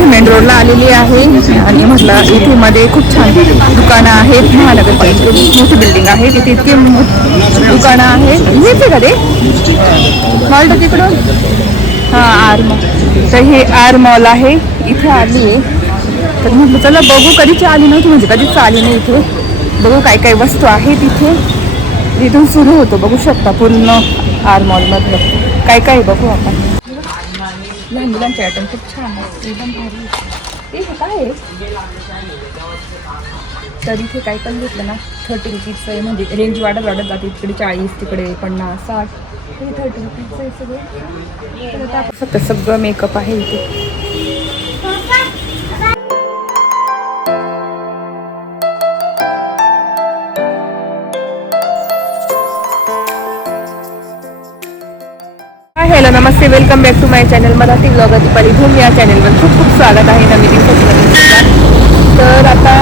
इथे मेन रोडला आलेली आहे आणि म्हटलं इथे मध्ये खूप छान दुकानं आहेत. महानगरपालिकेची मोठी बिल्डिंग आहे, तिथे इतके दुकानं आहेत. हेच आहे का ते मॉल तिकडून? हां, आर मॉल. तर हे आर मॉल आहे, इथे आली आहे. तर म्हटलं चला बघू, कधीची आली नव्हती म्हणजे कधीच आली नाही इथे. बघू काय काय वस्तू आहे तिथे. इथून सुरू होतो, बघू शकता पूर्ण आर मॉलमधलं काय काय बघू आपण. लहान मुलांचे आयटम खूप छान आहे, एकदम भारी. ते काय आहे तर इथे काय पण घेतलं ना 30 रुपीजचं आहे, म्हणजे रेंज वाढत जाते. तिकडे 40, तिकडे 50, 60, हे 30 रुपीजचं आहे सगळं. तर आता फक्त सगळं मेकअप आहे इथे. हॅलो नमस्ते, welcome back to my channel Marathi blogger Deepali Dhoom. या चॅनलवर खूप खूप स्वागत आहे नवीन दिवसाचं. तर आता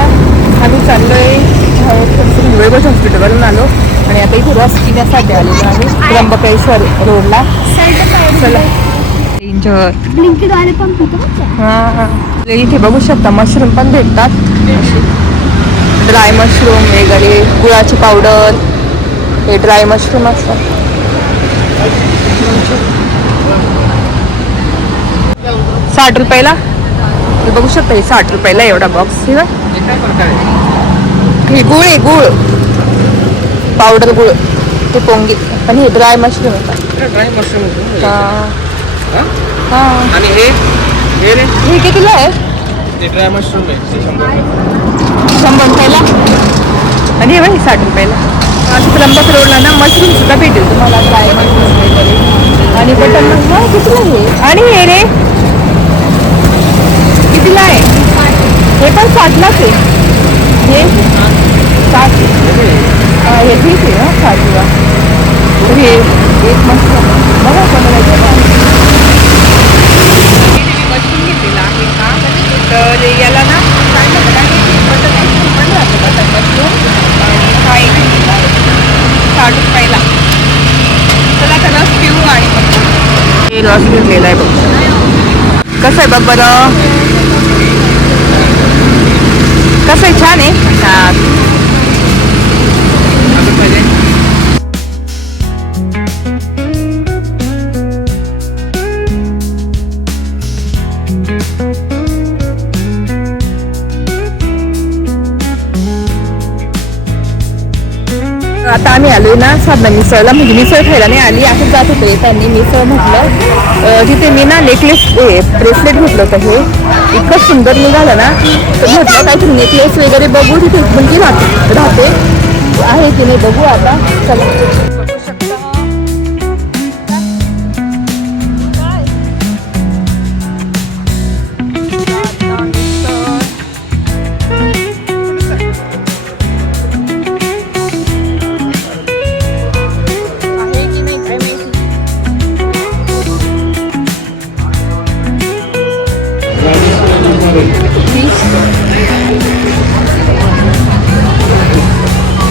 आम्ही चाललो आहे वैभव हॉस्पिटलवरून आलो आणि आता इथे रस पिण्यासाठी आलेलो आहे त्र्यंबकेश्वर रोडला. चला हां, इथे बघू शकता मशरूम पण भेटतात, ड्राय मशरूम वगैरे, गुळाची पावडर, हे ड्राय मशरूम असतात. 60 रुपयाला बघू शकता, हे 60 रुपयाला एवढा बॉक्स. हे गुळ आहे, गुळ पावडर गुळ, ते पोंगी. पण हे ड्राय मशरूम आहे. ड्राय मशरूम हां. आणि हे कितीला आहे? ड्राय मशरूम आहे 100 रुपयाला आणि हे बघ 60 रुपयाला. असं त्र्यंबक रोडला ना मशरूम सुद्धा भेटेल तुम्हाला, ड्राय मशरूम वगैरे. आणि बटर मशरूम कितीला आहे? आणि हे रे कितीला आहे? हे पण 60लाच आहे. हे 60, हे ठीक आहे ना 60ला. हे एक मशरूम बघा कोणाला मशरूम घेतलेला आहे का. तर याला ना काय म्हणतात, बटर मशरूम पण राहतं, बटर मशरूम. आणि हा एक घेतलेला आहे 60 रुपयाला. चला आता रस पिऊ आणि मग हे रस घेतलेला आहे बघ. कसं आहे बघ बरं, कसं आहे, छान आहे. आता आम्ही आलोय ना साधना मिसळला, म्हणजे मिसळ खायला नाही आली, असं जात होते त्यांनी मिसळ म्हटलं. तिथे मी ना नेकलेस ब्रेसलेट घेतलं होतं, हे इतकं सुंदर निघालं ना. तर म्हटलं काहीतरी नेकलेस वगैरे बघू, तिथे म्हणजे राहते आहे की नाही बघू आता. चला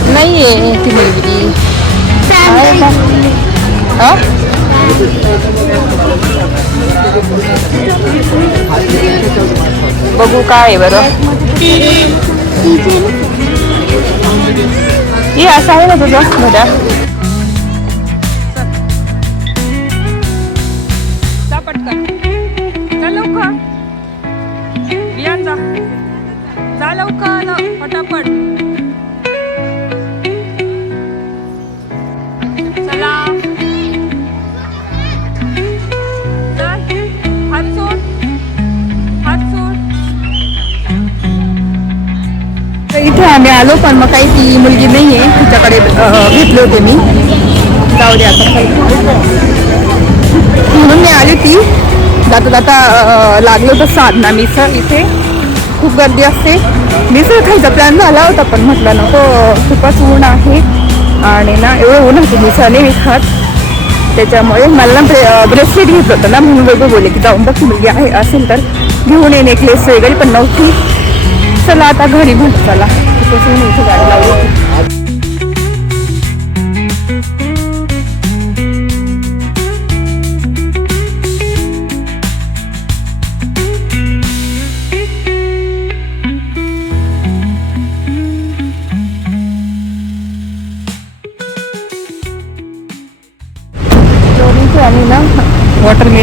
नाही आहे ती मुलगी. बघू काय आहे बरं. हे असं आहे ना तुझं घड्या. पटकन जा लवकर, बियान जा लवकर फटाफट. इथे आम्ही आलो पण मग काही ती मुलगी नाही आहे, तिच्याकडे घेतले होते मी. जाऊ दे आता, म्हणून मी आली. ती जाता जाता लागलो होतं साधना मिसळ. इथे खूप गर्दी असते. मिसळ खायचा प्लॅन झाला होता पण म्हटलं नको, खूपच ऊन आहे आणि ना एवढं ऊन होतं मिसळ नाही खात. त्याच्यामुळे मला ना ब्रेसलेट घेतलं होतं ना, म्हणून वेगळं बोलले की जाऊन बघ मुलगी आहे असेल तर घेऊन ये नेकलेस वगैरे, पण नव्हती. चला आता घरी भर. चला इथे गाडी लावली.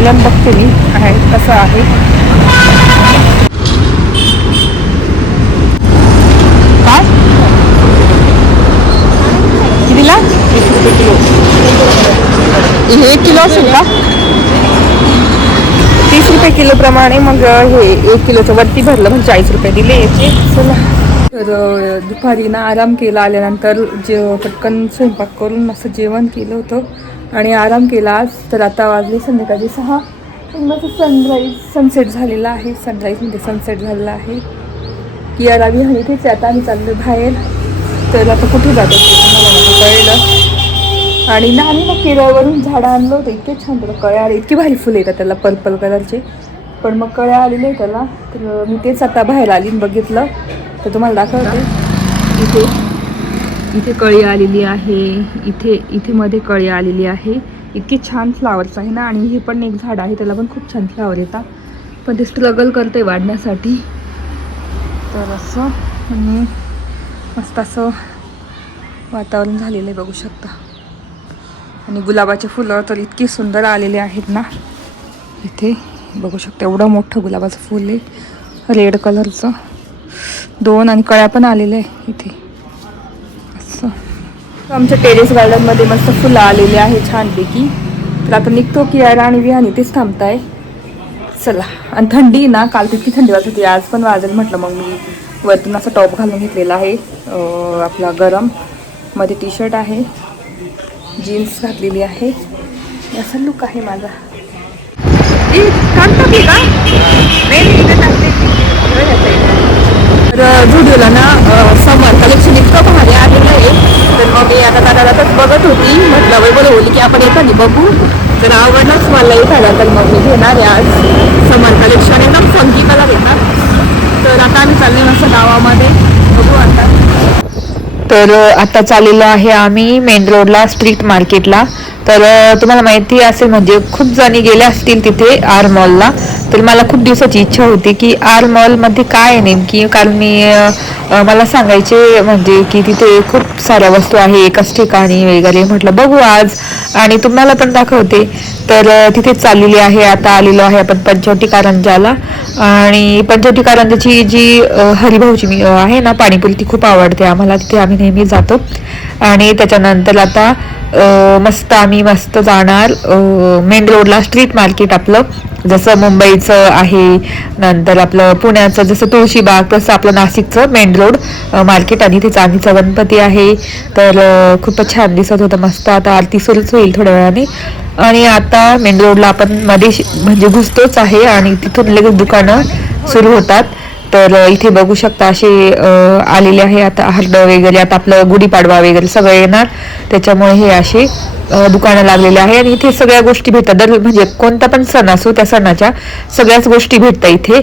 वातावरण बघते मी आहे कसं आहे. काय कितीला? 30 रुपये किलो. हे 1 किलो असेल का? 30 रुपये किलो प्रमाणे. मग हे 1 किलोच्या वरती भरलं म्हणजे 40 रुपये दिले याचे. चला तर दुपारी ना आराम केला. आल्यानंतर पटकन स्वयंपाक करून असं जेवण केलं होतं आणि आराम केला आज. तर आता वाजले संध्याकाळी 6. सनसेट झालेला आहे. सनराईजमध्ये सनसेट झालेला आहे. कियारा बी आहे तेच. आता आम्ही चाललो बाहेर. तर आता कुठे जातो ते तुम्हाला कळलं. आणि ना आम्ही मग केरळवरून झाडं आणलं होतं. इतके छान त्याला कळ्या आले. इतकी भारी फुलं येतात त्याला पर्पल कलरचे. पण मग कळ्या आलेले आहे त्याला. तर मी तेच आता बाहेर आली बघितलं तर तुम्हाला दाखवते. इथे कळी आलेली आहे. इथे मध्ये कळी आलेली आहे. इतकी छान फ्लावर्स आहे ना. आणि हे पण एक झाड आहे त्याला पण खूप छान फ्लावर येतात. पण ते स्ट्रगल करते वाढण्यासाठी. तर असं आणि मस्त असं वातावरण झालेलं आहे बघू शकता. आणि गुलाबाचे फुलं तर इतकी सुंदर आलेले आहेत ना. इथे बघू शकता एवढं मोठं गुलाबाचं फुल आहे रेड कलरचं. 2 आणि कळ्या पण आलेल्या आहे इथे. असं आमच्या टेरेस गार्डनमध्ये मस्त फुलं आलेले आहे छानपैकी. तर आता निघतो कियारा आणि विहान इथेच थांबताय. चला. आणि थंडी ना काल तितकी थंडी वाजत होती. आज पण वाजेल म्हटलं मग मी वरतून असा टॉप घालून घेतलेला आहे आपला गरम. मध्ये टी शर्ट आहे. जीन्स घातलेली आहे. असा लुक आहे माझा. तर झुडिओला ना समर कलेक्शन इतकं भारी आलेलं आहे. तर मग मी आता दादाच बघत होती. म्हटलं वैभव बोलली की आपण एखादी बघू. तर आवडलंच मला एखादा. तर मग मी घेणार आहे आज समर कलेक्शन. एकदम फंकी कलर येतात. तर आता आम्ही चालले मस्त गावामध्ये बघू आता. तर आता चाललेलो आहे आम्ही मेन रोडला स्ट्रीट मार्केटला. तर तुम्हाला माहिती असेल म्हणजे खूप जणी गेल्या असतील तिथे आर मॉलला. तर मला खूप दिवसाची इच्छा होती की आर मॉलमध्ये काय आहे नेमकी. कारण मला सांगायचे म्हणजे की तिथे खूप साऱ्या वस्तू आहे एकाच ठिकाणी वगैरे. म्हटलं बघू आज आणि तुम्हाला पण दाखवते. तर तिथे चाललेली आहे. आता आलेलो आहे आपण पंचवटी कारंजाला. आणि पंचवटी कारंजाची जी हरिभाऊची आहे ना पाणीपुरी ती खूप आवडते आम्हाला. तिथे आम्ही नेहमी जातो. आणि त्याच्यानंतर आता आम्ही मस्त जाणार मेन रोडला स्ट्रीट मार्केट आपलं. जसं मुंबईचं आहे नंतर आपलं पुण्याचं जसं तुळशीबाग तसं आपलं नाशिकचं मेन रोड मार्केट. आणि तिथे चांदीचा गणपती आहे. तर खूपच छान दिसत होतं मस्त. आता आरती सुरूच होईल थोड्या वेळाने. आणि आता मेन रोडला आपण मध्ये म्हणजे घुसतोच आहे. आणि तिथून लगेच दुकानं सुरू होतात. तर इथे बघू शकता असे आलेले आहे आता हरड वगैरे. आता आपलं गुढीपाडवा वगैरे सगळं येणार. त्याच्यामुळे हे असे दुकानं लागलेले आहे. आणि इथे सगळ्या गोष्टी भेटतात. म्हणजे कोणता पण सण असो त्या सणाच्या सगळ्याच गोष्टी भेटतात इथे.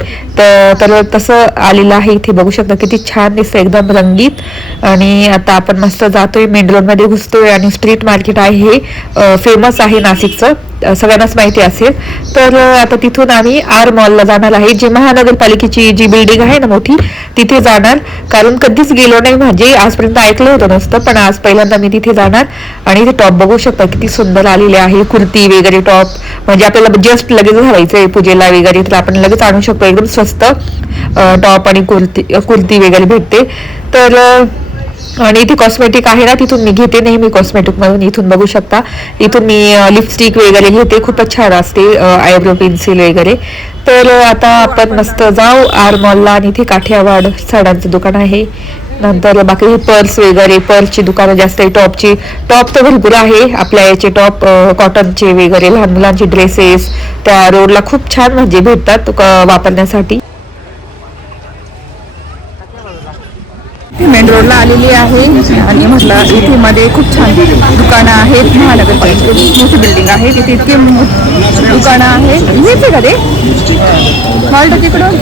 तर तसं आलेलं आहे. इथे बघू शकता किती छान दिसतं एकदम रंगीत. आणि आता आपण मस्त जातोय मेन रोडमध्ये घुसतोय. आणि स्ट्रीट मार्केट आहे हे फेमस आहे नाशिकचं सगळ्यांनाच माहिती असेल. तर आता तिथून आम्ही आर मॉलला जाणार आहे. जी महानगरपालिकेची जी बिल्डिंग आहे ना मोठी तिथे जाणार. कारण कधीच गेलो नाही म्हणजे आजपर्यंत ऐकलं होतं नसतं. पण आज पहिल्यांदा मी तिथे जाणार. आणि इथे टॉप बघू शकता किती सुंदर आलेले आहे. कुर्ती वगैरे टॉप म्हणजे आपल्याला जस्ट लगेच घालायचंय पूजेला वगैरे तर आपण लगेच आणू शकतो. एकदम स्वस्त टॉप आणि कुर्ती वगैरे भेटते. तर आणि इथे कॉस्मेटिक आहे ना तिथून मी घेते नेहमी कॉस्मेटिक मधून. इथून बघू शकता इथून मी लिपस्टिक वगैरे घेते. खूपच छान असते आयब्रो पेन्सिल वगैरे. तर आता आपण मस्त जाऊ आर मॉलला. आणि इथे काठियावाड साड्यांचं दुकान आहे. नंतर बाकी हे पर्स वगैरे पर्सची दुकानं जास्त आहे. टॉप तर भरपूर आहे. आपल्या याचे टॉप कॉटनचे वगैरे लहान मुलांचे ड्रेसेस त्या रोडला खूप छान म्हणजे भेटतात वापरण्यासाठी. मेन रोडला आलेली आहे. आणि म्हटलं इथे मध्ये खूप छान दुकानं आहेत. महानगरपालिकेची मोठी बिल्डिंग आहे. तिथे इतके दुकानं आहेत. हेच आहे का ते मॉल तिकडून?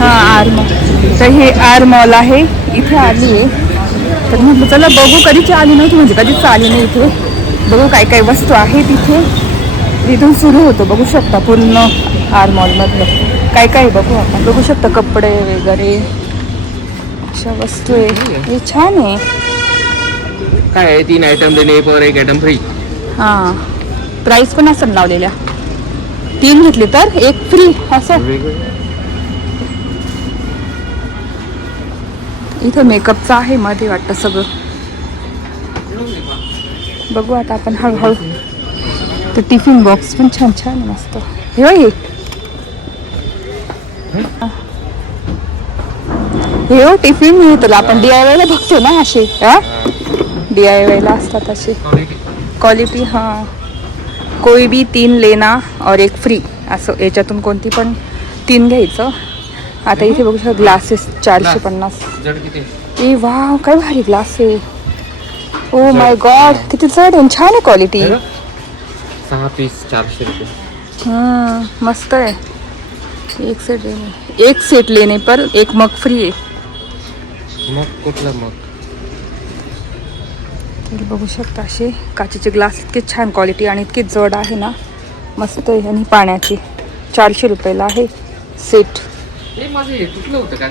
हां आर मॉल. तर हे आर मॉल आहे. इथे आली आहे. तर म्हटलं चला बघू. कधीची आली नव्हती म्हणजे कधीच आली नाही इथे. बघू काय काय वस्तू आहे तिथे. इथून सुरू होतो बघू शकता पूर्ण आर मॉलमधलं काय काय बघू आपण. बघू शकता कपडे वगैरे अशा वस्तू आहे. हे छान आहे. काय आहे 3 आयटम देणे पर 1 आयटम फ्री. हां प्राईस पण असं लावलेल्या. 3 घेतली तर 1 फ्री असं. वेगवेगळे इथं मेकअपचं आहे मध्ये वाटतं सगळं. बघू आता आपण हळूहळू. ते टिफिन बॉक्स पण छान छान आहे मस्त. हे बघ हे हो टिफिन हे तर आपण DIY ला बघतो ना असे. DIY ला असतात असे क्वालिटी. हां कोई भी 3 लेना और 1 फ्री असं. याच्यातून कोणती पण 3 घ्यायचं. आता इथे बघू शकता ग्लासेस 450. जड किती? ए वाव काय भारी ग्लास आहे. ओ माय गॉड किती जड आहे. छान आहे क्वालिटी. 6 पीस 400 रुपये. मस्त आहे. एक सेट लेने पर 1 मग फ्री आहे. मग कुठलं मग? तर बघू शकता असे काचेचे ग्लास इतके छान क्वालिटी आणि इतके जड आहे ना. मस्त आहे. आणि पाण्याची 400 रुपयाला आहे सेट. हे माझं हे कुठलं होतं का?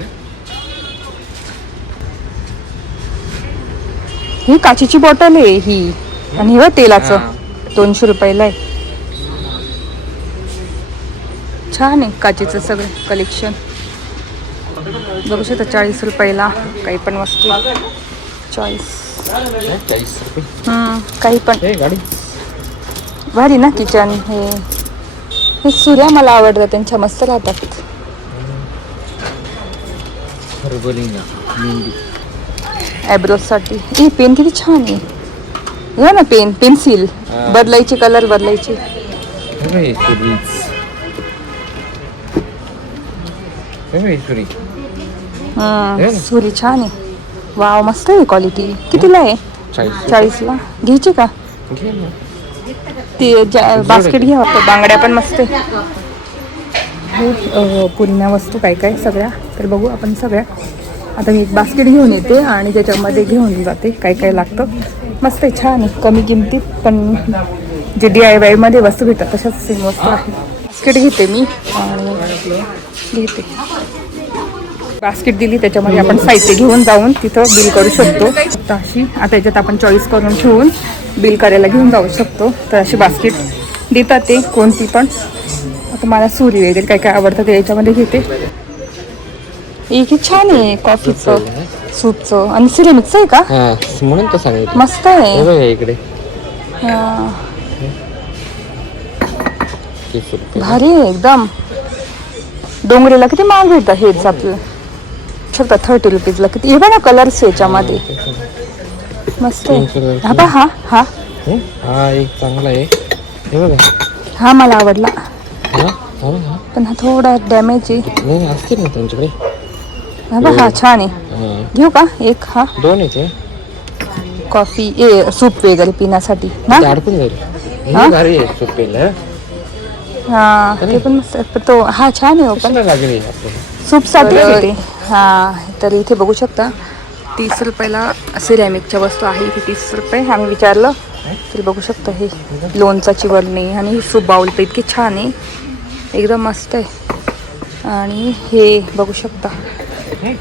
ही काचेची बॉटल आहे ही. आणि हे तेलाचं 200 रुपयाला आहे. छान आहे काचेचं सगळं कलेक्शन. बघू शकता 40 रुपयाला काही पण वस्तू. 40 रुपये. काही पण हे गाडी भारी ना. किचन हे सूर्या मला आवडतात. त्यांच्या मस्त राहतात. ॲब्रोजसाठी ही पेन किती छान आहे. हे ना पेन्सिल बदलायची कलर बदलायची. सुरी छान आहे. वाव मस्त आहे क्वालिटी. कितीला आहे? 40ला. घ्यायची का ती? बास्केट घ्या. बांगड्या पण मस्त आहे. पुन्हा वस्तू काय काय सगळ्या. तर बघू आपण सगळ्या. आता मी एक बास्केट घेऊन येते आणि त्याच्यामध्ये घेऊन जाते काय काय लागतं. मस्त आहे छान आहे. कमी किमतीत पण जे DIY मध्ये वस्तू भेटतात तशाच सेम वस्तू आहे. बास्केट घेते मी आणि घेते. बास्केट दिली त्याच्यामध्ये आपण साहित्य घेऊन जाऊन तिथं बिल करू शकतो. अशी आता याच्यात आपण चॉईस करून ठेवून बिल करायला घेऊन जाऊ शकतो. तर अशी बास्केट देतात ते कोणती पण. आता मला सुरी वगैरे काय काय आवडतं ते याच्यामध्ये घेते. एक छान आहे कॉफीचं सूपचं आणि सिरेमिकचं आहे का? म्हणून तर सांगितलं मस्त आहे. इकडे भारी आहे एकदम. डोंगरीला किती महाग भेटतं हेच आपलं. शकता 30 रुपीजला किती. हे बघा कलर्स याच्यामध्ये मस्त आहे. हा बघा हा एक चांगला आहे. हे बघा हा मला आवडला. पण हा थोडा डॅमेज आहे. असतील ना त्यांच्याकडे. हा बघा हा छान आहे. घेऊ का एक? हा 2 येते. कॉफी सूप वगैरे पिण्यासाठी ना. अडकून जाईल. भारी आहे सूप प्यायला. हा ते पण मस्त. तो हा छान आहे. पण लागेल सूपसाठी. हा तर इथे बघू शकता 30 रुपयाला सिरॅमिकच्या वस्तू आहे. इथे 30 रुपये आम्ही विचारलं. तर बघू शकता हे लोणचाची बरणी आणि सूप बाउल तर इतके छान आहे. एकदम मस्त आहे. आणि हे बघू शकता.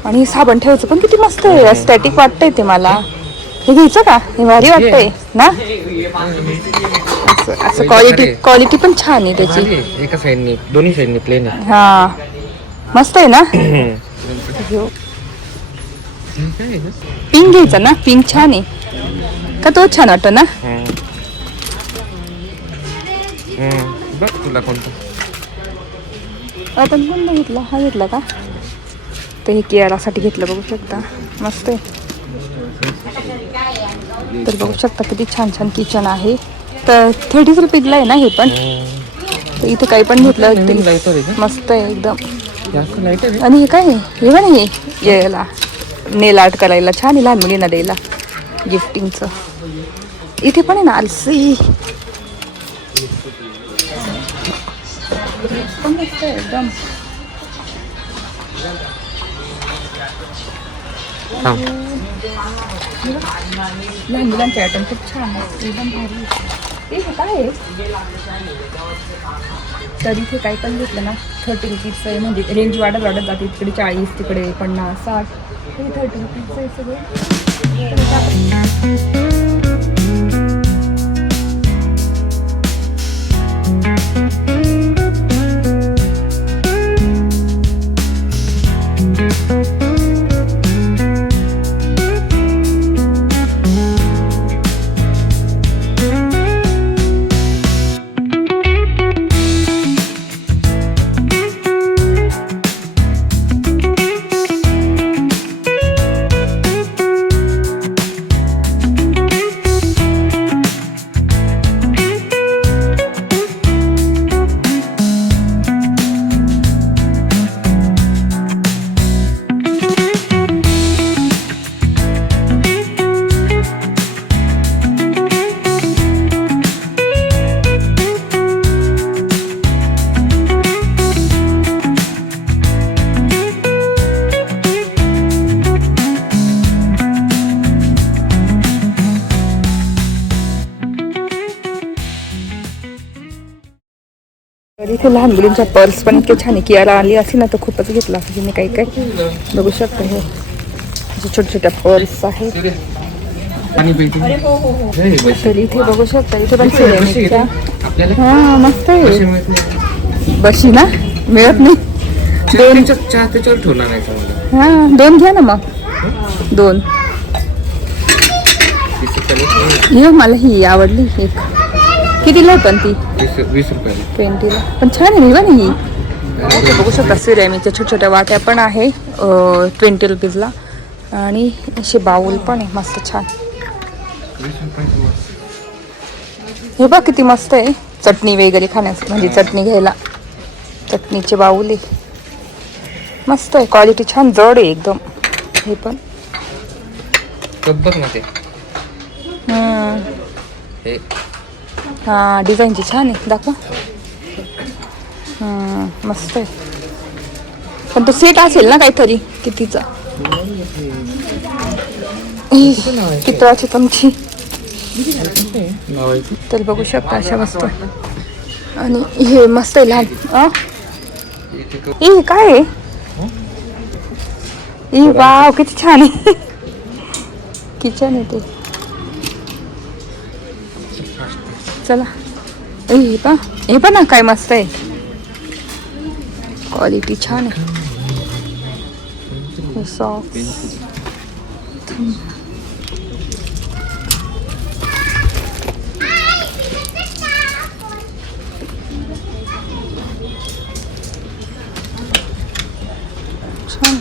आणि साबण ठेवायचं पण किती मस्त आहे. स्टॅटिक वाटतंय ते मला. हे घ्यायचं का? हे भारी वाटतंय ना. असं क्वालिटी पण छान आहे त्याची. एका साईडने दोन्ही साईडने प्लेन आहे. हा मस्त आहे ना. पिंक घ्यायचा ना. पिंक छान आहे का? तो छान वाटतो ना. बघ तुला कोणता आपण कोणता घेतला? हा घेतला का? तर हे केळासाठी घेतलं. बघू शकता मस्त आहे. तर बघू शकता किती छान छान किचन आहे. तर 30 रुपीजला आहे ना हे पण. तर इथे काही पण घेतलं मस्त आहे एकदम. आणि हे काय आहे? हे बघा हे याला नेल आर्ट करायला छान आहे. लहान मुलींना द्यायला गिफ्टिंगचं. इथे पण आहे ना आलसी. मस्त आहे एकदम. लहान मुलांचे आयटम खूप छान आहे. एकदम भारी. ते काय आहे? तर इथे काही पण घेतलं ना 30 रुपीजचं आहे. म्हणजे रेंज वाढत जाते. इकडे 40, तिकडे 50, 60. हे 30 रुपीजचं आहे सगळं. हे लहान मुलींच्या पर्स पण इतके छान आहे. कियारा आली असे ना तर खूपच घेतला असं तिने काही काही. बघू शकता हे छोट्या छोट्या पर्स आहेत. पाणी पिते. तर इथे बघू शकता इथे पण सिरेमिकच्या. आपल्याला हा मस्त आहे. पैसे मिळत नाही. बशी ना मिळत नाही. दोन चहा त्याच्यावर ठेवणार नाही चांगलं. हा 2 घ्या ना मग 2. हे मला ही आवडली एक. कितीला आहे पण ती? 20 रुपयाला. 20ला. पण छान आहे बघा ना ही. इथे बघू शकता सिरेमिकच्या छोट्या छोट्या वाट्या पण आहे 20 रुपीजला. आणि असे बाऊल पण आहे मस्त छान. हे बघ किती मस्त आहे. चटणी वगैरे खाण्याचं म्हणजे चटणी घ्यायला चटणीचे बाऊल आहे. मस्त आहे. क्वालिटी छान जड आहे एकदम. हे पण बघ ना ते. हे हा डिझाईनची छान आहे. दाखवा. मस्त आहे. पण तो सेट असेल ना काहीतरी कितीचा. पितळाची चमची. तर बघू शकता अशा वस्तू. आणि हे मस्त आहे लहान. हे काय आहे? वाव किती छान आहे. किचन आहे ते. चला हे पण ना काय मस्त आहे. क्वालिटी छान आहे. सॉक्स. छान.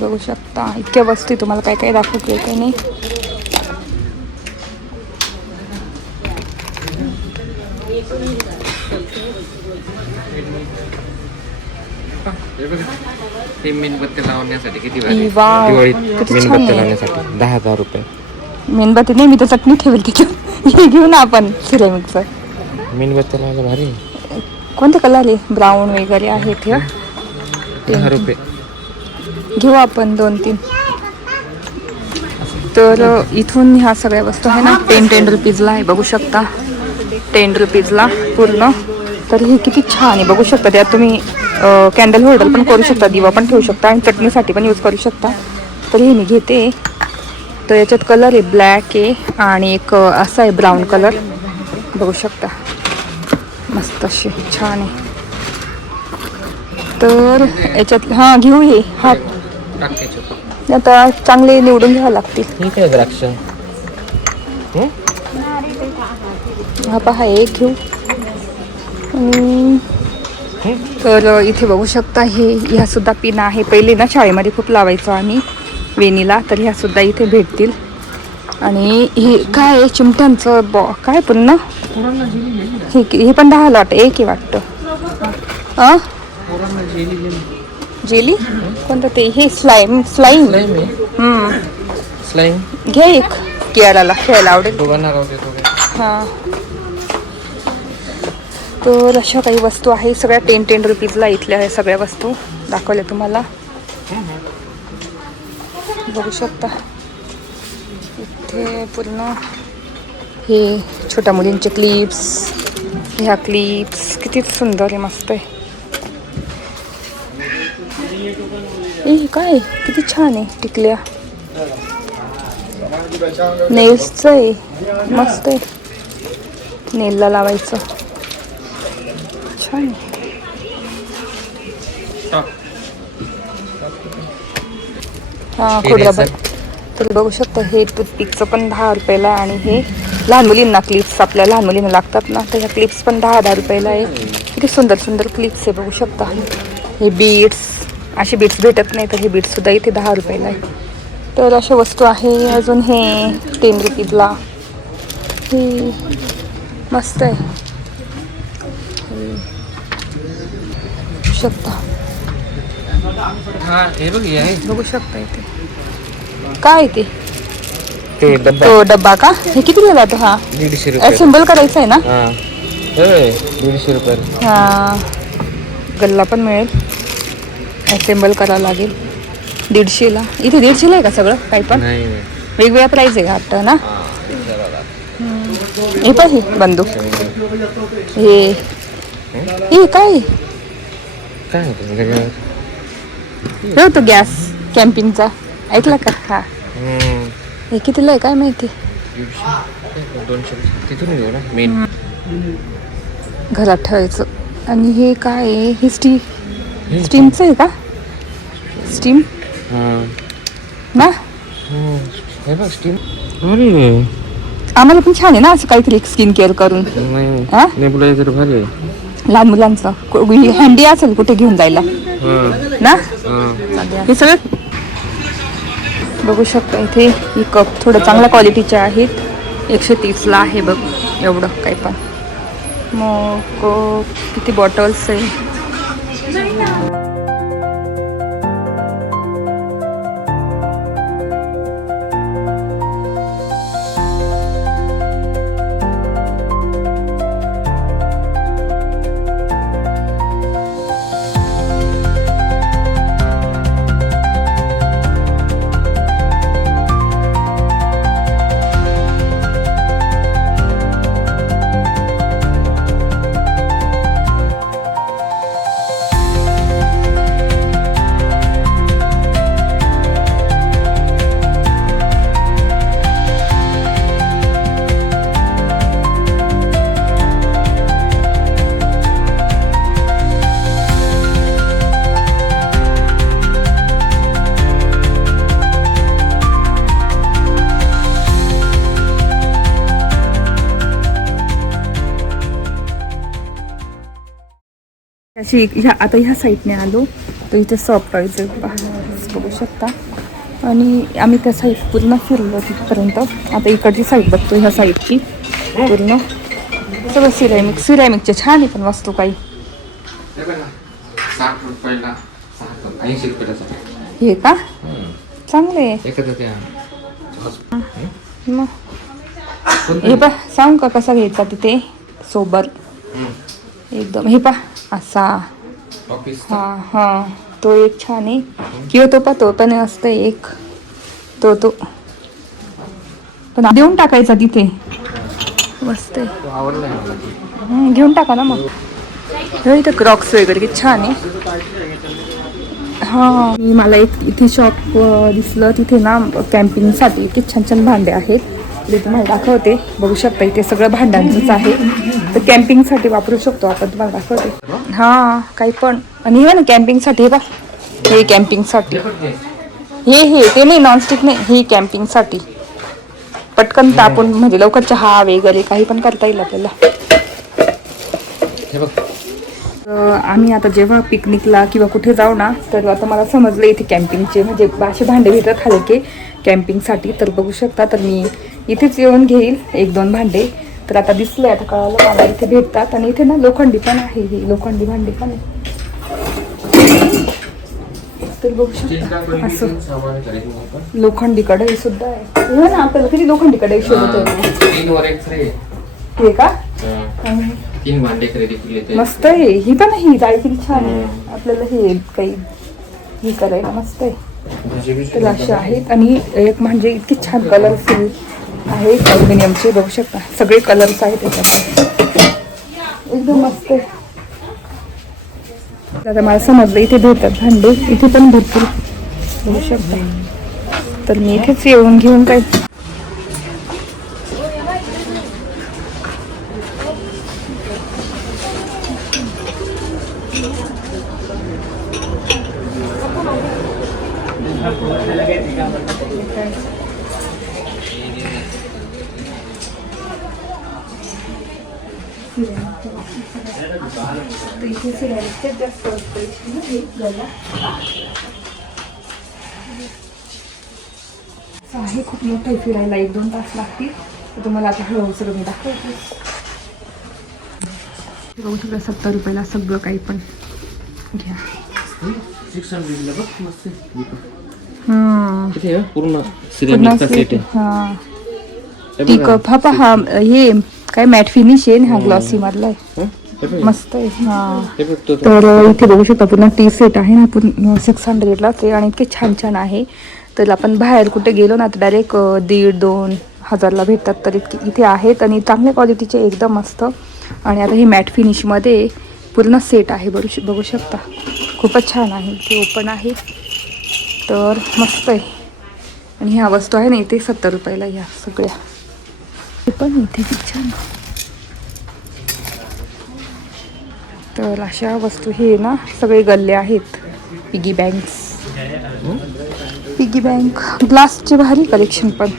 बघू शकता इतक्या वस्तू तुम्हाला काय काय दाखवते काही नाही. ते मेणबत्ती लावण्यासाठी किती वाव, दिवाळीत किती छान मेणबत्ती आहे. लावण्यासाठी 10,000 रुपये. मेणबत्ती नाही मी तर चटणी ठेवेल त्याच्यावर. हे घेऊ ना आपण सिरेमिकचं. मेणबत्ती लावायला भारी. कोणते कलर आहे? ब्राऊन वगैरे आहेत. 10 रुपये घेऊ आपण 2-3. तर इथून ह्या सगळ्या वस्तू आहे ना 10 रुपीजला आहे. बघू शकता 10 रुपीजला पूर्ण. तर हे किती छान आहे बघू शकता. त्यात तुम्ही कॅन्डल होल्डर पण करू शकता, दिवा पण ठेवू शकता आणि चटणीसाठी पण यूज करू शकता. तर हे मी घेते. तर याच्यात कलर आहे ब्लॅक आहे आणि एक असा आहे ब्राऊन कलर. बघू शकता मस्त असे छान आहे. तर याच्यात हां घेऊ हे. हा आता चांगले निवडून घ्यावं लागतील. ठीक आहे. द्राक्ष हा पहा एक घेऊ. तर इथे बघू शकता ह्या सुद्धा पिन आहे. पहिले ना शाळेमध्ये खूप लावायचो आम्ही वेणीला. तर ह्या सुद्धा इथे भेटतील. आणि हे काय आहे चिमट्यांचं काय पुन्हा हे पण 10ला वाटतं. एक आहे वाटतं. जेली कोणतं ते? हे स्लाईम. घे एक. कियाराला खेळायला आवडेल. हां. तर अशा काही वस्तू आहे सगळ्या 10 रुपीजला. इथल्या आहे सगळ्या वस्तू दाखवल्या तुम्हाला. बघू शकता इथे पूर्ण हे छोट्या मुलींचे क्लिप्स. ह्या क्लिप्स किती सुंदर आहे मस्त आहे. काय किती छान आहे. टिकल्या नेल्सचं आहे मस्त आहे. नेलला लावायचं छान आहे. हां खोडरबर. तर बघू शकता हे टूथपिकचं पण 10 रुपयाला. आणि हे लहान मुलींना क्लिप्स आपल्या लहान मुलींना लागतात ना तर ह्या क्लिप्स पण 10 रुपयाला आहे. किती सुंदर सुंदर क्लिप्स आहे बघू शकता. हे बीड्स असे बीड्स भेटत नाही तर हे बीड्ससुद्धा इथे 10 रुपयाला आहे. तर अशा वस्तू आहे. अजून हे 10 रुपीजला. हे मस्त आहे. शकता बघू शकता इथे काय ते तो डब्बा का? हे कितीला जातो? हा 150 रुपये. असेंबल करायचं आहे ना? 150 रुपये. हा गल्ला पण मिळेल. असेंबल करावं लागेल. 150ला. इथे 150ला आहे का सगळं काही पण? नाही वेगवेगळ्या प्राइस आहे का वाटतं ना? हे पण हे बंदूक हे काय काय होतं हे होतं गॅस कॅम्पिंगचा ऐकला का? हा हे कितीला आहे काय माहिती. 200 तिथून घेऊ ना मेन घरात ठेवायचं. आणि हे काय आहे? हे स्टीमचं आहे का? स्टीम ना हे बघ स्टीम. अरे आम्हाला पण छान आहे ना असं काहीतरी स्किन केअर करून. हा? नेबुलायझर भारी आहे. लहान मुलांचं हँडी असेल कुठे घेऊन जायला ना. हे सगळं बघू शकता इथे. ही कप थोडं चांगल्या क्वालिटीचे आहेत. 130ला आहे बघ एवढं काही पण. मग किती बॉटल्स आहे. आता ह्या साईडने आलो तर इथे सॉफ्ट टॉयज बघू शकता. आणि आम्ही त्या साईड पूर्ण फिरलो तिथपर्यंत. आता इकडची साईड बघतो ह्या साईडची पूर्ण सगळं सिरॅमिकचे छान आहे पण वस्तू काही. 60 रुपयाला 80 रुपयाला हे का चांगले आहे. मग हे पा सांगू का कसा घ्यायचा तिथे सोबर एकदम. हे पा असा हा हा तो एक छान आहे. किंवा तो पण असतं एक तो पण देऊन टाकायचा तिथे मस्त आहे. घेऊन टाका ना मग. इथं क्रॉक्स वगैरे किती छान आहे. हा मला एक इथे शॉप दिसलं तिथे ना कॅम्पिंगसाठी किती छान छान भांडे आहेत. ते तुम्हाला दाखवते. बघू शकता इथे सगळं भांड्यांचंच आहे. तर कॅम्पिंगसाठी वापरू शकतो आपण. तुम्हाला दाखवते. हा काही पण. आणि हे ना कॅम्पिंगसाठी हे बा हे कॅम्पिंगसाठी हे ते नाही नॉनस्टिक नाही. हे कॅम्पिंगसाठी पटकन तापून म्हणजे लवकर चहा वगैरे काही पण करता येईल आपल्याला. आम्ही आता जेव्हा पिकनिकला किंवा कुठे जाऊ ना तर आता मला समजलं इथे कॅम्पिंगचे म्हणजे असे भांडे भेटत हलके कॅम्पिंगसाठी. तर बघू शकता. तर मी इथेच येऊन घेईल 1-2 भांडे. तर आता दिसले आता कळालं मला इथे भेटतात. आणि इथे ना लोखंडी पण आहे. हे लोखंडी भांडे पण आहे. तर बघू शकता असं लोखंडी कढई सुद्धा आहे. हो ना आपल्याला किती लोखंडी कढई शोधत आहे. हे का 3 भांडे खरेदी केले. मस्त आहे. ही पण ही जाळी किती छान आहे. आपल्याला हे काही हे करायला मस्त आहे. तर असे आहेत. आणि एक म्हणजे इतकी छान कलरफुल आहे ॲल्युमिनियमचे. बघू शकता सगळे कलर्स आहेत त्याच्यात एकदम मस्त आहे. आता मला समजलं इथे भेटतात भांडे. इथे पण भरपूर बघू शकता. तर मी इथेच येऊन घेऊन काय आहे. खूप मोठं आहे. फिरायला 1-2 तास लागतील. तर तुम्हाला आता हळूहळू सगळं मी दाखवते. बघू शकता 70 रुपयाला सगळं काही पण घ्या. पूर्ण सिरेमिकचा सेट आहे. हा टी कप हा पहा हे काय मॅट फिनिश आहे. हा ग्लॉसी मधला आहे. मस्त आहे. हा हे बघ तो तर इथे बघू शकता पूर्ण टी सेट आहे ना, पूर्ण 600ला ते, आणि इतके छान छान आहे. तर आपण बाहेर कुठे गेलो ना तर डायरेक्ट 1,500-2,000ला भेटतात. तर इथे आहेत आणि चांगल्या क्वालिटीचे एकदम मस्त. आणि आता हे मॅट फिनिशमध्ये पूर्ण सेट आहे, बघू शकता. खूपच छान आहे. ते ओपन आहे तर मस्त आहे. आणि ह्या वस्तू आहे ना इथे 70 रुपयाला या सगळ्या. हे पण इथे खूप छान. तर अशा वस्तू हे ना सगळे गल्ले आहेत. पिगी बँक ग्लासचे भारी कलेक्शन पण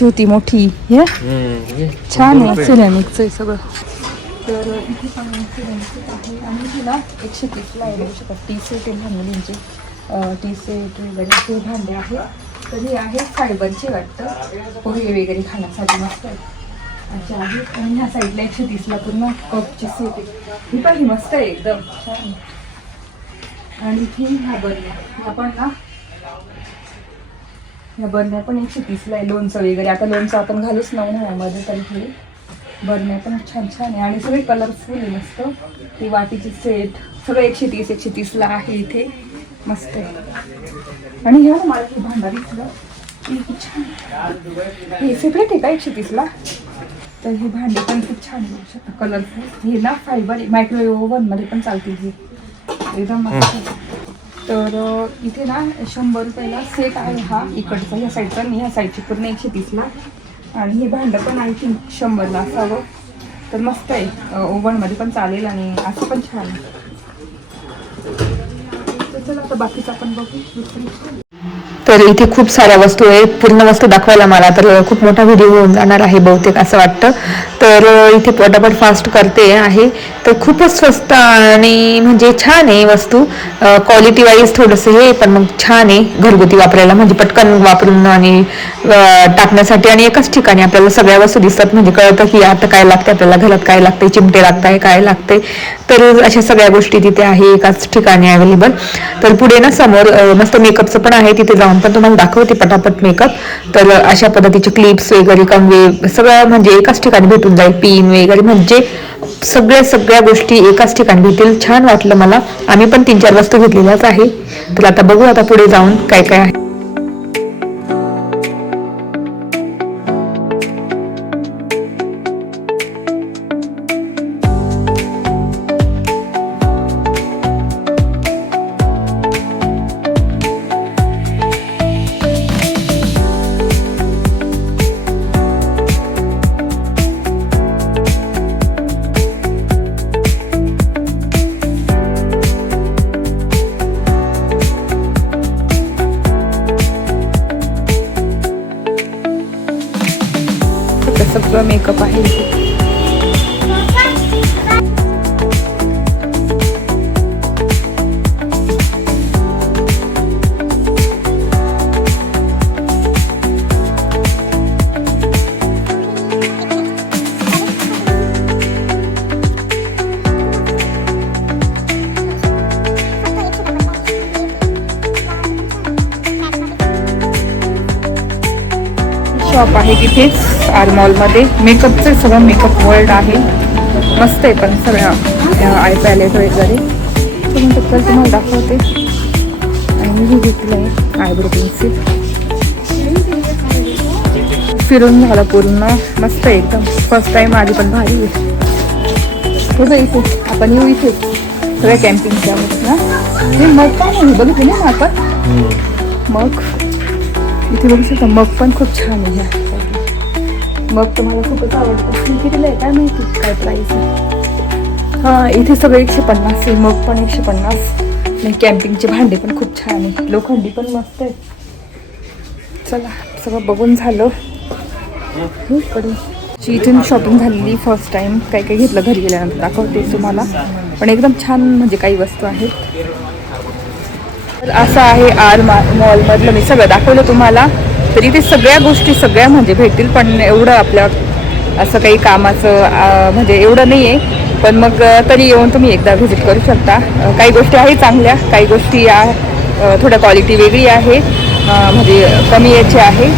होती मोठी. हे छान आहे, सिरेमिकचं आहे सगळं. तर इथे पण सिरेमिक आहे. आणि तिला 130ला आहे, बघू शकता. टी सेट आहे मुलींचे, टी सेट वगैरे ते भांडे आहे. तर हे आहे फायबरचे वाटतं, पोहे वगैरे खाण्यासाठी मस्त आहे. अच्छा आहे. आणि ह्या साईडला 130ला पूर्ण कपची सेट आहे. ही पण ही मस्त आहे, एकदम छान. आणि इथे ह्या बरण्या पण ना, ह्या बरण्या पण 130ला आहे. लोणचं वगैरे, आता लोणचं आपण घालूच ना उन्हाळ्यामध्ये, तरी हे बरण्या पण छान छान आहे. आणि सगळे कलरफुल आहे मस्त. ही वाटीची सेट सगळं 130ला आहे इथे, मस्त आहे. आणि ह्या मला हे भांडारी छान, हे सेपरेट आहे का 130ला? तर हे भांडे पण खूप छान होऊ शकतं, कलरफुल. हे ना फायबर आहे, मायक्रोवेव्ह ओव्हनमध्ये पण चालतील हे, एकदम मस्त. तर इथे ना 100 रुपयाला सेट आहे हा इकडचा, ह्या साईडचा आणि ह्या साईडची पूर्ण 130ला. आणि हे भांडं पण आय थिंक 100ला असावं. तर मस्त आहे, ओव्हनमध्ये पण चालेल आणि असं पण छान आहे. तर चला आता बाकीचं आपण बघू. तर इथे खूप साऱ्या वस्तू आहेत. पूर्ण वस्तू दाखवायला मला तर खूप मोठा व्हिडिओ होऊन जाणार आहे बहुतेक असं वाटतं. तर इथे पटापट फास्ट करते आहे. तर खूपच स्वस्त आणि म्हणजे छान आहे वस्तू. क्वालिटी वाईज थोडंसं हे, पण मग छान आहे घरगुती वापरायला, म्हणजे पटकन वापरून आणि टाकण्यासाठी. आणि एकाच ठिकाणी आपल्याला सगळ्या वस्तू दिसतात, म्हणजे कळतं की आता काय लागते आपल्याला, घरात काय लागते, चिमटे लागताय, काय लागते. तर अशा सगळ्या गोष्टी तिथे आहे एकाच ठिकाणी अवेलेबल. तर पुढे ना समोर मस्त मेकअपचं पण आहे, तिथे जाऊन पण तुम्हाला दाखवते पटापट मेकअप. तर अशा पद्धतीचे क्लिप्स वगैरे, कंगवे सगळं म्हणजे एकाच ठिकाणी भेटून जाईल. पिन वगैरे म्हणजे सगळ्या गोष्टी एकाच ठिकाणी भेटतील. छान वाटलं मला. आम्ही पण 3-4 वस्तू घेतलेल्याच आहे. तर आता बघू आता पुढे जाऊन काय काय आहे. सगळं मेकअप आहे इथे. शॉप आहे तिथेच आर मॉलमध्ये. मेकअपचं सगळं मेकअप वर्ल्ड आहे, मस्त आहे. पण सगळ्या आय पॅलेट वगैरे तर तुम्हाला दाखवते. आणि मी घेतलं आहे आयब्रो पेन्सिल. फिरून झालं पूर्ण, मस्त आहे एकदम. फर्स्ट टाईम आली पण भारी आहे. बघा इथे आपण येऊ, इथे सगळ्या कॅम्पिंगच्या ना. हे मग काय नाही बघितलं ना आपण, मग इथे बघू शकता. मग पण खूप छान आहे. ह्या मग तुम्हाला खूपच आवडतं. कितीला आहे काय माहिती, काय प्राईस आहे. हां इथे सगळं 150 आहे. मग पण 150. आणि कॅम्पिंगचे भांडे पण खूप छान आहे, लोखंडी पण मस्त आहे. चला सगळं बघून झालं. इकडे इथून शॉपिंग झालेली फर्स्ट टाईम. काय काय घेतलं घरी गेल्यानंतर दाखवते तुम्हाला. पण एकदम छान म्हणजे काही वस्तू आहेत. तर असं आहे आर मॉलमधलं. मी सगळं दाखवलं तुम्हाला. तर इथे सगळ्या गोष्टी सगळ्या म्हणजे भेटतील, पण एवढं आपल्या असं काही कामाचं म्हणजे एवढं नाही आहे. पण मग तरी येऊन तुम्ही एकदा व्हिजिट करू शकता. काही गोष्टी आहे चांगल्या, काही गोष्टी थोड्या क्वालिटी वेगळी आहे, म्हणजे कमी याची आहे.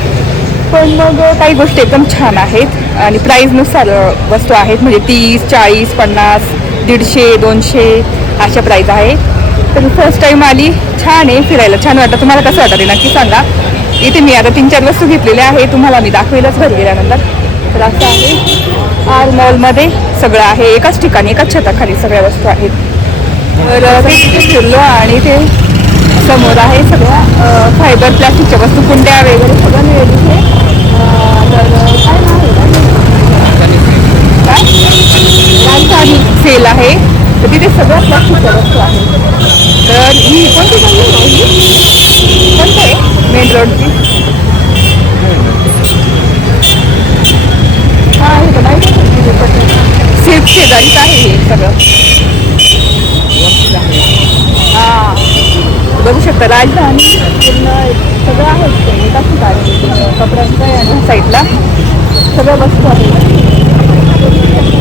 पण मग काही गोष्टी एकदम छान आहेत आणि प्राईजनुसार वस्तू आहेत. म्हणजे 30, 40, 50, 150, 200 अशा प्राईज आहे. तर फर्स्ट टाईम आली, छान आहे, फिरायला छान वाटतं. तुम्हाला कसं वाटतं ते नक्की सांगा. इथे मी आता 3-4 वस्तू घेतलेल्या आहे, तुम्हाला मी दाखवेलच घरी गेल्यानंतर. तर असं आहे आर मॉलमध्ये सगळं आहे, एकाच ठिकाणी एकाच छताखाली सगळ्या वस्तू आहेत. तर तिथे फिरलो आणि ते समोर आहे सगळ्या फायबर प्लास्टिकच्या वस्तू, कुंड्या वगैरे सगळं मिळेल इथे. तर काय नाव आहे काय राजधानी सेल आहे. तर तिथे सगळ्या प्लास्टिकच्या वस्तू आहेत. तर ही कोणती कोणतं आहे मेन रोडची? हा हे तर माहिती सेफ शेजारीच आहे हे सगळं. हा बघू शकता राजधानी पूर्ण सगळं आहे एकाच ठिकाणी. कपड्यांचं आहे आणि साईडला सगळ्या वस्तू आहेत,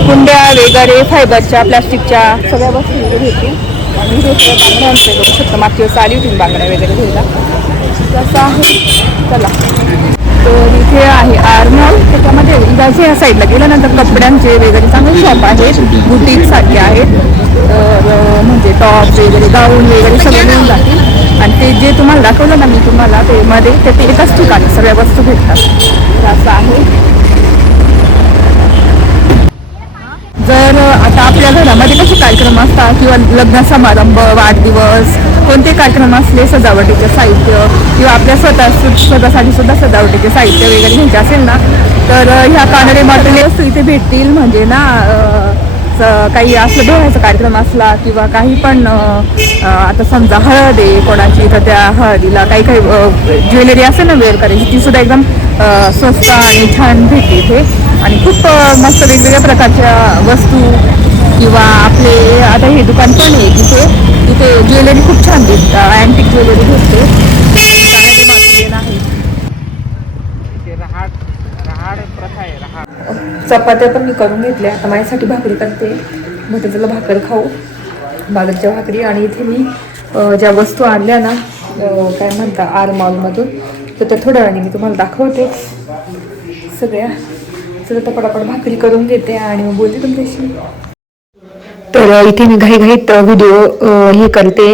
कुंड्या वगैरे फायबरच्या प्लास्टिकच्या सगळ्या वस्तू इथे भेटतील. आणि इथे सगळं बांगड्यांचे बघू शकता, मागच्या वेळेस आली होती बांगड्या वगैरे घ्यायला. तसं आहे. चला तर इथे आहे आर मॉल. त्याच्यामध्ये इथं या साईडला गेल्यानंतर कपड्यांचे वगैरे चांगले शॉप आहेत, बुटीकसाठी आहेत. तर म्हणजे टॉप वगैरे गाऊन वगैरे सगळे मिळून जातील. आणि ते जे तुम्हाला दाखवलं ना मी तुम्हाला ते मध्ये ते एकाच ठिकाणी सगळ्या वस्तू भेटतात. तर असं आहे. जर आता आपल्या घरामध्ये कसे कार्यक्रम असतात किंवा लग्न समारंभ, वाढदिवस, कोणते कार्यक्रम असले, सजावटीचे साहित्य किंवा आपल्या स्वतःसाठी सुद्धा सजावटीचे साहित्य वगैरे घ्यायचे असेल ना, तर ह्या कानडे मॉडेल वस्तू इथे भेटतील. म्हणजे ना काही असलं डोळ्याचा कार्यक्रम असला किंवा काही पण आता समजा हळद आहे कोणाची, तर त्या हळदीला काही ज्वेलरी असेल ना वेअर करायची, ती सुद्धा एकदम स्वस्त आणि छान भेटते इथे. आणि खूप मस्त वेगवेगळ्या प्रकारच्या वस्तू किंवा आपले आता हे दुकान पण आहे तिथे ज्वेलरी खूप छान भेटतं, अँटिक ज्वेलरी भेटते. चपात्या पण मी करून घेतल्या. आता माझ्यासाठी भाकरी करते, मग त्याला भाकर खाऊ, बाजरीच्या भाकरी. आणि इथे मी ज्या वस्तू आणल्या ना काय म्हणता आर मॉलमधून, तर त्या थोड्या वेळाने मी तुम्हाला दाखवते सगळ्या. तर पटापट भाकरी करून घेते आणि मग बोलते तुमच्याशी. तर इथे मी घाईघाईत व्हिडिओ हे करते,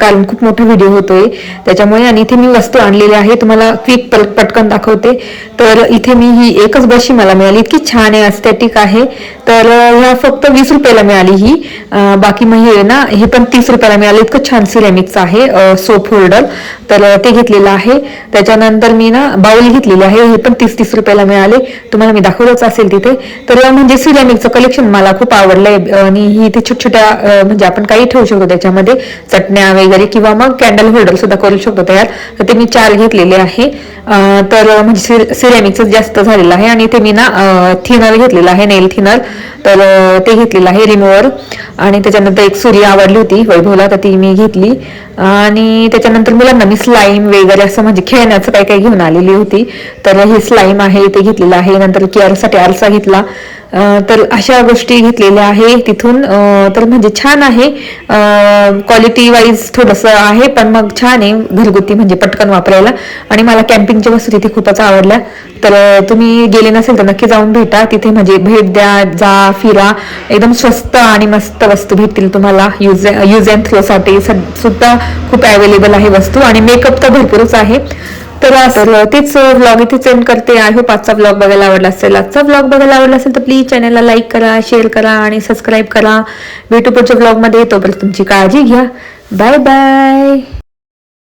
कारण खूप मोठा व्हिडिओ होतोय त्याच्यामुळे. आणि इथे मी वस्तू आणलेली आहे, तुम्हाला क्विक पटकन दाखवते. तर इथे मी ही एकच बशी मला मिळाली, इतकी छान आहे, एस्थेटिक आहे. तर ह्या फक्त 20 रुपयाला मिळाली ही. बाकी मग हे ना हे पण 30 रुपयाला मिळाले. इतकं छान सिरॅमिकचं आहे सोप होल्डर, तर ते घेतलेलं आहे. त्याच्यानंतर मी ना बाउल घेतलेली आहे, हे पण 30 रुपयाला मिळाले. तुम्हाला मी दाखवलंच असेल तिथे. तर म्हणजे सिरॅमिकचं कलेक्शन मला खूप आवडलंय. आणि ही ते छोट्या म्हणजे आपण काही ठेवू शकतो त्याच्यामध्ये, चटण्या वगैरे किंवा मग कॅन्डल होल्डर सुद्धा करू शकतो तयार. तर ते मी 4 घेतलेले आहे. तर म्हणजे सिरॅमिकचं जास्त झालेलं आहे. आणि ते मी ना थिनर घेतलेलं आहे, नेल थिनर, तर ते घेतलेलं आहे रिमूव्हर. आणि त्याच्यानंतर एक सुरी आवडली होती वैभवला, तर ती मी घेतली. आणि त्याच्यानंतर मुलांना मी स्लाईम वगैरे असं म्हणजे खेळण्याचं काही काही घेऊन आलेली होती, तर हे स्लाईम आहे ते घेतलेलं आहे. नंतर केअरसाठी आरसा घेतला. तर अशा गोष्टी घेतलेल्या आहे तिथून. तर म्हणजे छान आहे, क्वालिटी वाईज थोडंसं आहे, पण मग छान आहे, घरगुती म्हणजे पटकन वापरायला. आणि मला कॅम्पिंगच्या वस्तू तिथे खूपच आवडल्या. तर तुम्ही गेले नसेल तर नक्की जाऊन भेटा तिथे, म्हणजे भेट द्या, जा, फिरा. एकदम स्वस्त आणि मस्त वस्तू भेटतील तुम्हाला. यूज अँड थ्रोसाठी सुद्धा खूप अवेलेबल आहे वस्तू. आणि मेकअप तर भरपूरच आहे. तर तेच व्लॉग इथे सेंड करते. आय होप आजचा व्लॉग बघायला आवडला असेल. तर प्लीज चॅनलला लाईक करा, शेअर करा आणि सबस्क्राईब करा. भेटू पुढच्या व्लॉगमध्ये. तोपर्यंत तुमची काळजी घ्या. Bye bye.